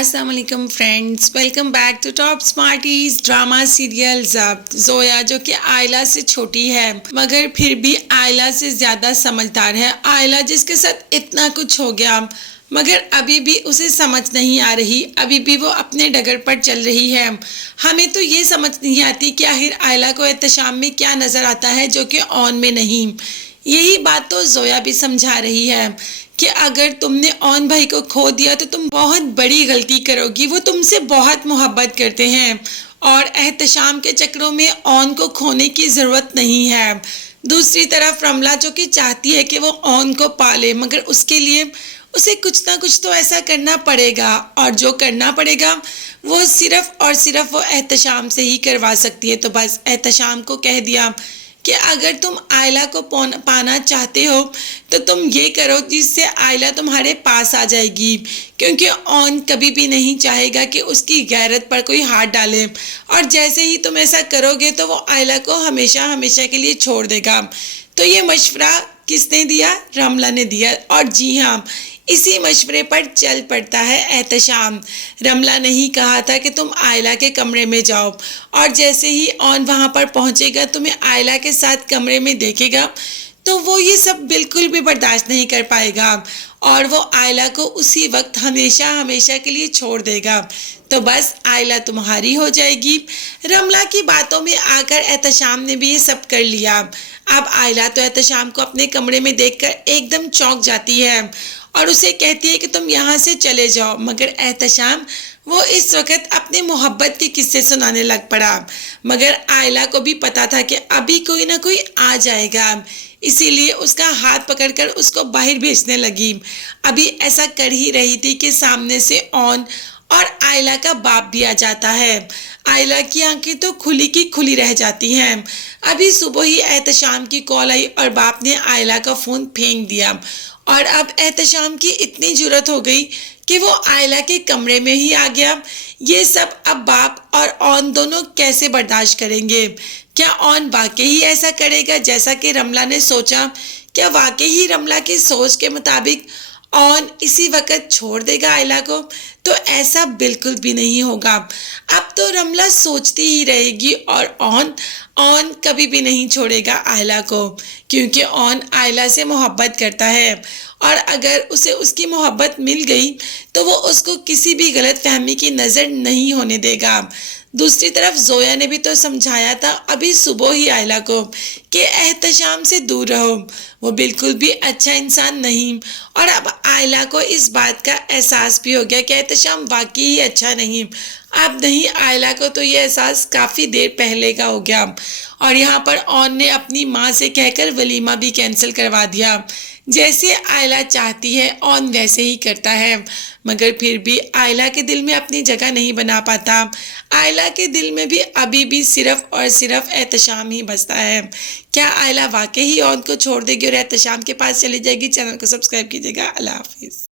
अस्सलाम वालेकुम friends, welcome back to top smarties drama serial Zabt. Zoya जो कि आयला से छोटी है मगर फिर भी आयला से ज़्यादा समझदार है। आयला जिसके साथ इतना कुछ हो गया मगर अभी भी उसे समझ नहीं आ रही, अभी भी वो अपने डगर पर चल रही है। हमें तो ये समझ नहीं आती कि आखिर आयला को एहतशाम में क्या नज़र आता है जो कि ऑन में नहीं। यही बात तो जोया भी समझा रही है कि अगर तुमने ऑन भाई को खो दिया तो तुम बहुत बड़ी गलती करोगी। वो तुमसे बहुत मोहब्बत करते हैं और एहतशाम के चक्रों में ऑन को खोने की ज़रूरत नहीं है। दूसरी तरफ रमला जो कि चाहती है कि वो ऑन को पाले मगर उसके लिए उसे कुछ ना कुछ तो ऐसा करना पड़ेगा और जो करना पड़ेगा वो सिर्फ और सिर्फ वो एहतशाम से ही करवा सकती है। तो बस एहतशाम को कह दिया कि अगर तुम आयला को पाना चाहते हो तो तुम ये करो जिससे आयला तुम्हारे पास आ जाएगी, क्योंकि ऑन कभी भी नहीं चाहेगा कि उसकी गैरत पर कोई हाथ डाले और जैसे ही तुम ऐसा करोगे तो वो आयला को हमेशा हमेशा के लिए छोड़ देगा। तो ये मशवरा किसने दिया? रमला ने दिया। और जी हाँ, इसी मशवरे पर चल पड़ता है एहतशाम। रमला ने ही कहा था कि तुम आयला के कमरे में जाओ और जैसे ही ऑन वहाँ पर पहुँचेगा तुम्हें आयला के साथ कमरे में देखेगा तो वो ये सब बिल्कुल भी बर्दाश्त नहीं कर पाएगा और वो आयला को उसी वक्त हमेशा हमेशा के लिए छोड़ देगा। तो बस आयला तुम्हारी हो जाएगी। रमला की बातों में आकर एहतशाम ने भी ये सब कर लिया। अब आयला तो एहतशाम को अपने कमरे में देखकर एकदम चौंक जाती है और उसे कहती है कि तुम यहाँ से चले जाओ, मगर एहतशाम वो इस वक्त अपने मोहब्बत के किस्से सुनाने लग पड़ा। मगर आयला को भी पता था कि अभी कोई ना कोई आ जाएगा, इसीलिए उसका हाथ पकड़कर उसको बाहर भेजने लगी। अभी ऐसा कर ही रही थी कि सामने से ऑन और आयला का बाप भी आ जाता है। आयला की आंखें तो खुली की खुली रह जाती हैं। अभी सुबह ही एहतशाम की कॉल आई और बाप ने आयला का फ़ोन फेंक दिया और अब एहतशाम की इतनी जुर्रत हो गई कि वो आयला के कमरे में ही आ गया। ये सब अब बाप और ऑन दोनों कैसे बर्दाश्त करेंगे? क्या ऑन वाकई ही ऐसा करेगा जैसा कि रमला ने सोचा? क्या वाकई ही रमला की सोच के मुताबिक ऑन इसी वक्त छोड़ देगा आयला को? तो ऐसा बिल्कुल भी नहीं होगा। अब तो रमला सोचती ही रहेगी और ऑन कभी भी नहीं छोड़ेगा आयला को, क्योंकि ऑन आयला से मोहब्बत करता है और अगर उसे उसकी मोहब्बत मिल गई तो वो उसको किसी भी गलत फहमी की नज़र नहीं होने देगा। दूसरी तरफ जोया ने भी तो समझाया था अभी सुबह ही आयला को कि एहतशाम से दूर रहो, वो बिल्कुल भी अच्छा इंसान नहीं। और अब आयला को इस बात का एहसास भी हो गया कि एहतशाम वाकई ही अच्छा नहीं। अब नहीं, आयला को तो ये एहसास काफ़ी देर पहले का हो गया और यहाँ पर ऑन ने अपनी माँ से कहकर वलीमा भी कैंसिल करवा दिया। जैसे आयला चाहती है ऑन वैसे ही करता है, मगर फिर भी आयला के दिल में अपनी जगह नहीं बना पाता। आयला के दिल में भी अभी भी सिर्फ और सिर्फ एहतशाम ही बसता है। क्या आयला वाकई ही ऑन को छोड़ देगी और एहतशाम के पास चली जाएगी? चैनल को सब्सक्राइब कीजिएगा। अल्लाह हाफिज़।